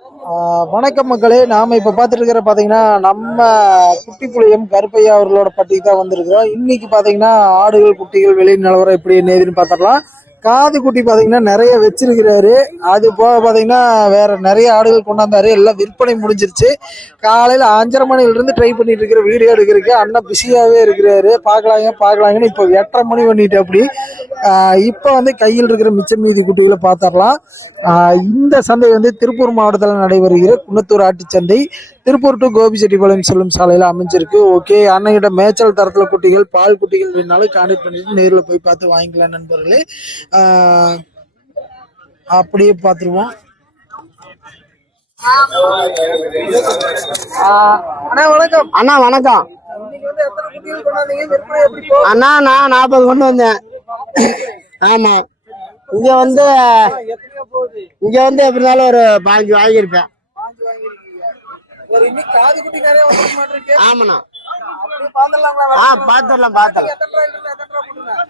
ஆஹ் வணக்கம் மக்களே. நாம இப்ப பார்த்துட்டு இருக்கிற பாத்தீங்கன்னா நம்ம குட்டிப்புளியம் கருப்பையா அவர்களோட பட்டிக்கு தான் வந்திருக்கிறோம். இன்னைக்கு பாத்தீங்கன்னா ஆடுகள் குட்டிகள் வெளி நிலவரம் எப்படி என்னதுன்னு பாத்திரலாம் காது குட்டி பார்த்தீங்கன்னா நிறைய வச்சிருக்கிறாரு. அது போக பார்த்தீங்கன்னா வேற நிறைய ஆடுகள் கொண்டாந்தாரு. எல்லாம் விற்பனை முடிஞ்சிருச்சு. காலையில் அஞ்சரை மணிலிருந்து ட்ரை பண்ணிட்டு இருக்கிற வீடியோ எடுக்கிறதுக்கு அண்ணன் பிஸியாகவே இருக்கிறாரு. பார்க்கலாங்க பார்க்கலாங்கன்னு இப்போ எட்டரை மணி பண்ணிட்டு அப்படி. இப்போ வந்து கையில் இருக்கிற மிச்ச மீதி குட்டிகளை பார்த்துடலாம். இந்த சந்தை வந்து திருப்பூர் மாவட்டத்தில் நடைபெறுகிற குன்னத்தூர் ஆட்டுச்சந்தை திருப்பூர் டு கோபிச்செட்டிப்பாளையம் செல்லும் சாலையில் அமைஞ்சிருக்கு. ஓகே அண்ணங்கிட்ட மேய்ச்சல் தரத்தில் குட்டிகள் பால் குட்டிகள் வேணாலும் கான்டாக்ட் பண்ணிட்டு நேரில் போய் பார்த்து வாங்கிக்கலாம் நண்பர்களே. அப்படியே பார்த்துருவோம். அண்ணா வணக்கம். அண்ணா வணக்கம்? அண்ணா நான் நாற்பது கொண்டு வந்தேன். ஆமா. இங்க வந்து இங்க வந்து எப்படி இருந்தாலும் ஒரு பாஞ்சு வாங்கியிருப்பேன். ஆமாண்ணா. ஆ பாத்துடலாம் பாத்துடலாம்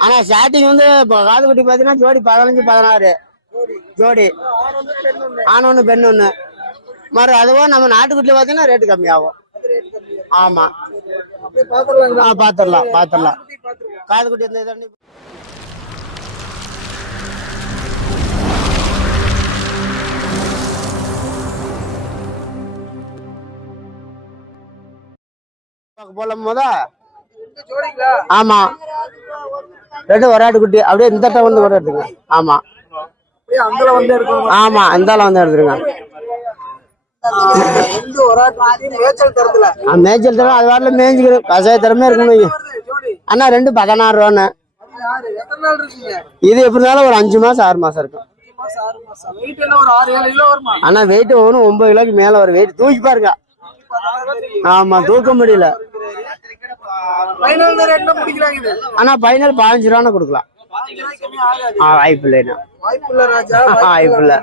ஆனா ஸ்டார்டிங் வந்து இப்போ காது குட்டி பாத்தீங்கன்னா ஜோடி பதினஞ்சு பதினாறு. ஜோடி. ஆண் ஒன்று பெண் ஒன்று மறு அதுவோ நம்ம நாட்டுக்குட்டில பாத்தீங்கன்னா ரேட்டு கம்மியாகும். ஆமா. ஆ பாத்துடலாம் பாத்துடலாம். குட்டி பார்த்துருவோம் காது குட்டி இந்த இதோட போலாம் போதா ஆமா. ரெண்டு ஒரு ஆட்டு குட்டி அப்படியே இந்த டைம் வந்து கூட எடுத்துங்க ஆமா. அப்படியே வந்து ஆமா வந்து எடுத்துருங்க. மேய்ச்சல் தரத்துல தரம் அது வாட்டில் மேய்ஞ்சிக்கிறோம் கசாய திறமே இருக்கணும். அண்ணா ரெண்டு பதினாறு ரூபான்னு இது எப்படி இருந்தாலும் ஒரு அஞ்சு மாசம் ஆறு மாசம் இருக்கும். அண்ணா வெயிட் என்ன ஆனா வெயிட் ஒன்பது கிலோக்கு மேல ஒரு வெயிட் தூக்கி பாருங்க. ஆமா தூக்க முடியல. ஆனா பைனல் பதினஞ்சு ரூபான்னு கொடுக்கலாம். வாய்ப்பு இல்லைண்ணா வாய்ப்பு இல்ல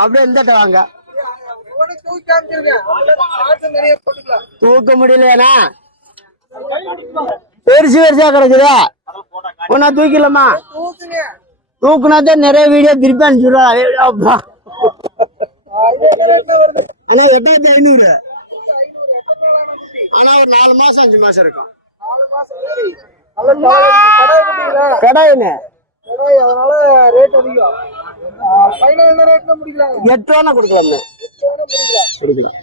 அப்படியே இந்த தட்டை வாங்க. தூக்கி முடியலையாண்ணா? பெருசு பெருசா கிடக்குதா. ஒன்னா தூக்கிடலாமா? தூக்குங்க. தூக்குனா தான் நிறைய வீடியோ திருப்பி அனுப்பிச்சுடுவா ஆனா எட்டாயிரத்தி ஐநூறு. ஆனா ஒரு நாலு மாசம் அஞ்சு மாசம் இருக்கும். கடாயின்னு கடை அதனால ரேட் அதிகம். ஃபைனல் என்ன ரேட்ல முடிக்கலாங்க எட்டு ரூபா கொடுக்கலாம் முடிக்கலாம் கொடுக்கலாம்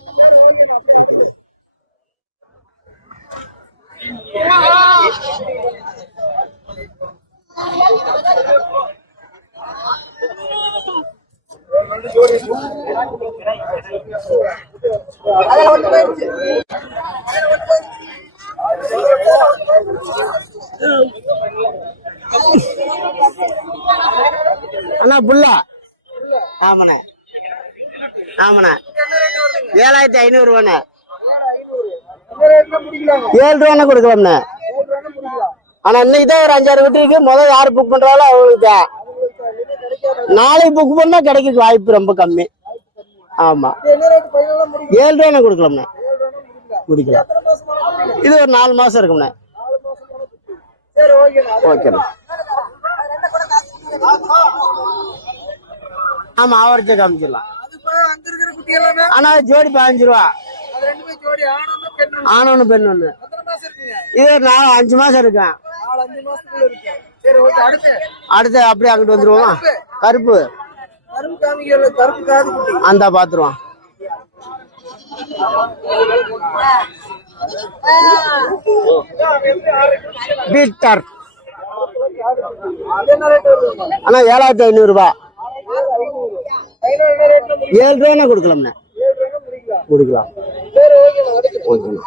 அண்ணா புல்லா? ஆமாண்ணே. ஆமாண்ணே. ஏழாயிரத்தி ஐநூறு ரூபாண்ணே. ஏழு ரூபாண்ணே கொடுக்கலாம்ண்ணே. ஆனா இன்னைக்கு தான் ஒரு அஞ்சாறு வீட்டுக்கு முதல் யாரு புக் பண்றாங்களோ அவங்களுக்கு நாளை நாளைக்கு புக் பண்ணா கிடைக்க வாய்ப்பு ரொம்ப கம்மி. ஆமா. ஏழு ரூபாண்ணே கொடுக்கலாம்ண்ணே. முடிக்கலாம் இது ஒரு நாலு மாசம் இருக்கும்ண்ணே. ஓகேண்ணா. ஆமா அவர்கிட்ட காமிச்சிடலாம். ஆனா ஜோடி பதினஞ்சு ரூபா. அது ரெண்டுமே ஒண்ணு. பெண் ஒண்ணு. இது ஒரு நாலு அஞ்சு மாசம் இருக்கேன். அடுத்து. அப்படியே அங்கிட்டு வந்துருவோமா? கருப்பு. அந்த பாத்துருவோம். பீட்டர். ஆனா ஏழாயிரத்தி ஐநூறு ரூபாய் ஏழு ரூபாய்னா கொடுக்கலாம்ண்ணே. கொடுக்கலாம். ஓகேண்ணா.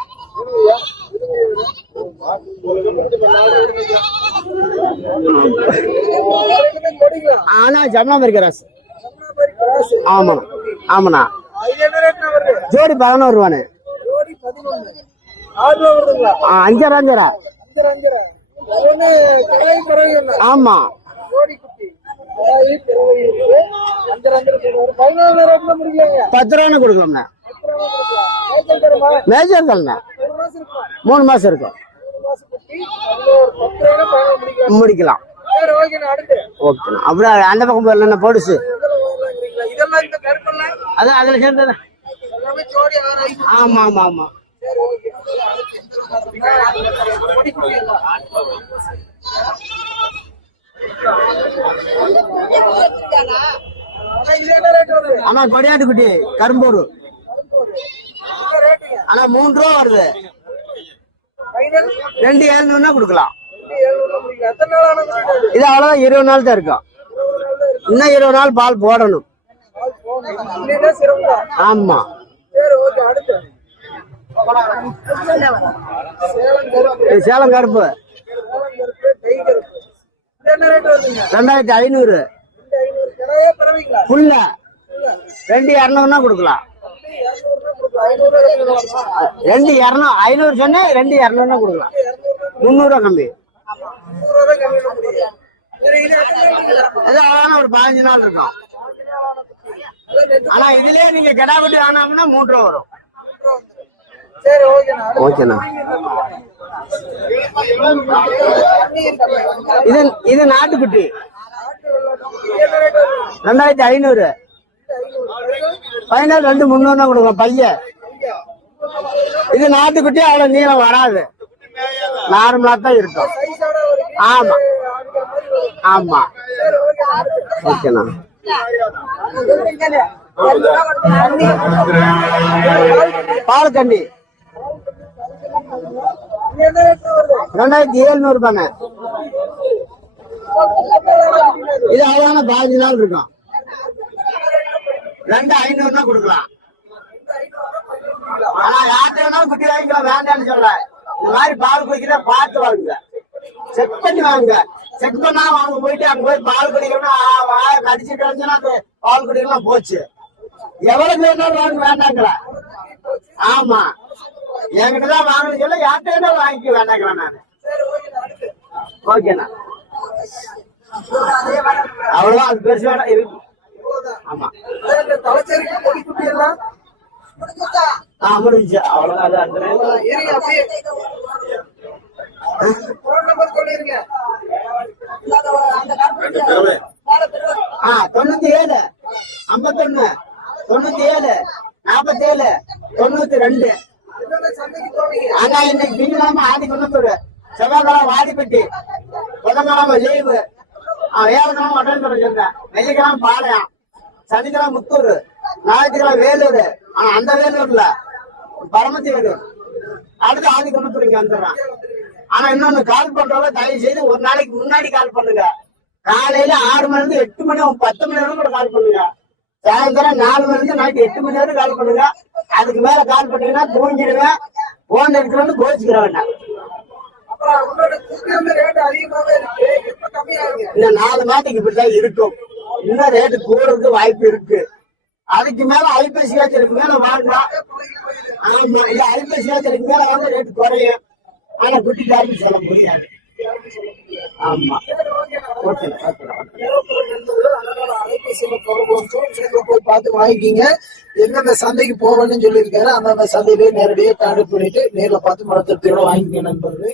ஆனா ஜம்னா இருக்கிறாஸ் கம்னாபாரி கிராஸ். ஆமாண்ணா ஆமாண்ணா. ஜோடி பதினோரு ரூபாண்ணே. ஜோடி பதினொன்று ஆறு ரூபா வருதுங்களா ஆ, அஞ்சரை அஞ்சரை ஆமா. பத்து ரூபான்னு கொடுக்கலாம்ண்ணே. மேஜர் தானே மூணு மாசம் இருக்கும். முடிக்கலாம். ஓகேண்ணா அப்படியே அந்த பக்கம் போயிடலாம் போடுச்சு. அதான் அதில் அதுல சேர்ந்தது. எல்லாமே ஆமா ஆமா. ஆமா குட்டி கரும்பூர் ஆனா மூன்று ரூபா வருது. ரெண்டு ஏழுநூறுனா கொடுக்கலாம். இது அவ்வளவுதான் இருபது நாள் தான் இருக்கும். இன்னும் இருபது நாள் பால் போடணும். ஆமா. சேலம் கருப்பு. ரெண்டாயிரத்தி ஐநூறு. புல்ல. ரெண்டு இரநூறுனா கொடுக்கலாம். ரெண்டு இரநூ ஐநூறு சொன்னேன் ரெண்டு இரநூறுனா கொடுக்கலாம். முந்நூறுவா கம்மி. அதான் ஒரு பதினஞ்சு நாள் இருக்கும். ஆனா இதுலயே நீங்க கிடா வெட்டி வாங்கினோம்னா மூன்று ரூபா வரும். ஓகேண்ணா. இது இது நாட்டுக்குட்டி. ரெண்டாயிரத்தி ஐநூறு. ஃபைனல் ரெண்டு முந்நூறுனா கொடுக்கலாம் பையன் இது நாட்டுக்குட்டி அவ்வளவு நீளம் வராது. நார்மலா தான் இருக்கும். ஆமா. ஆமா. ஓகேண்ணா. பால் கண்டி ரெண்டாயிரத்தி எழுநூறு பண்ண. இது அழகான பாஞ்சு நாள் இருக்கும். ரெண்டு ஐநூறுனா கொடுக்கலாம். ஆனா யார்கிட்ட வேணாலும் குட்டி வாங்கிக்கலாம் வேண்டாம்னு சொல்ல இந்த மாதிரி பால் குடிக்கிற பார்த்து வாங்குங்க. செக் பண்ணி வாங்குங்க. செக் பண்ணா அவங்க போயிட்டு அங்க போய் பால் குடிக்கணும் கடிச்சு கழிச்சுன்னா அந்த பால் குடிக்கலாம் போச்சு. எவ்வளவு வேணாலும் வாங்க வேண்டாங்கிற ஆமா. என்கிட்ட தான் வாங்கணும் சொல்ல யார்கிட்ட வேணாலும் வாங்கிக்க வேண்டாங்கிறேன் நான். ஓகேண்ணா அவ்வளவுதான் அது பெருசு வேணாம் இருக்கு. ஆமா. தலைச்சேரிக்கு எல்லாம் முடிஞ்சு அவ்வளவுதான். அந்த தொண்ணூத்தி ஏழு ஐம்பத்தொன்னு தொண்ணூத்தி ஏழு நாற்பத்தி ஏழு தொண்ணூத்தி ரெண்டு ஆனா இன்னைக்கு திங்களாம ஆதி குணத்தூர் செவ்வாய்க்கிழமை வாடிப்பட்டி புதன்கிழமை லீவு. ஏழக்கிழமை மட்டன் சொல்லிருந்தேன் வெள்ளிக்கிழமை பாளையம். முத்தூர் ஞாயிற்றுக்கிழமை வேலூர். ஆனா அந்த வேலூர்ல. பரமத்தி வேலூர் அடுத்து ஆதி குணத்தூர் இங்க வந்துடுறேன். ஆனா இன்னொன்னு கால் பண்றவங்க தயவு செய்து ஒரு நாளைக்கு முன்னாடி கால் பண்ணுங்க. காலையில ஆறு மணி இருந்து எட்டு மணி பத்து மணி வரைக்கும் கூட கால் பண்ணுங்க. சாயந்தரம் நாலு மணி இருந்து நைட்டு எட்டு மணி வரைக்கும் கால் பண்ணுங்க. அதுக்கு மேல கால் பண்ணீங்கன்னா தூங்கிடுவேன். போன் எடுக்கிறோன்னு கோச்சிக்கிற வேண்டாம் அப்புறம் உங்களோட குட்டியோட ரேட் அதிகமாவே இருக்கு. எப்ப கம்மியாகுங்க இந்த நாலு மாட்டுக்கு இப்படிதான் இருக்கும். இன்னும் ரேட்டு கூடுறதுக்கு வாய்ப்பு இருக்கு. அதுக்கு மேல ஐப்பசி காய்ச்சலுக்கு மேல வாங்கலாம் ஆமா இல்ல ஐப்பசி காய்ச்சலுக்கு மேல வந்து ரேட்டு குறையும். ஆனா குட்டி காய்ச்சி சொல்ல முடியாது. ஆமா. ஓகே போய் பார்த்து வாங்கிக்கிங்க. எந்தெந்த சந்தைக்கு போவேன்னு சொல்லியிருக்காரு அந்தந்த சந்தையிலே நேரடியாக கான்டாக்ட் பண்ணிட்டு நேரில் பார்த்து மரத்திருப்தியோட வாங்கிக்க நண்பர்களே.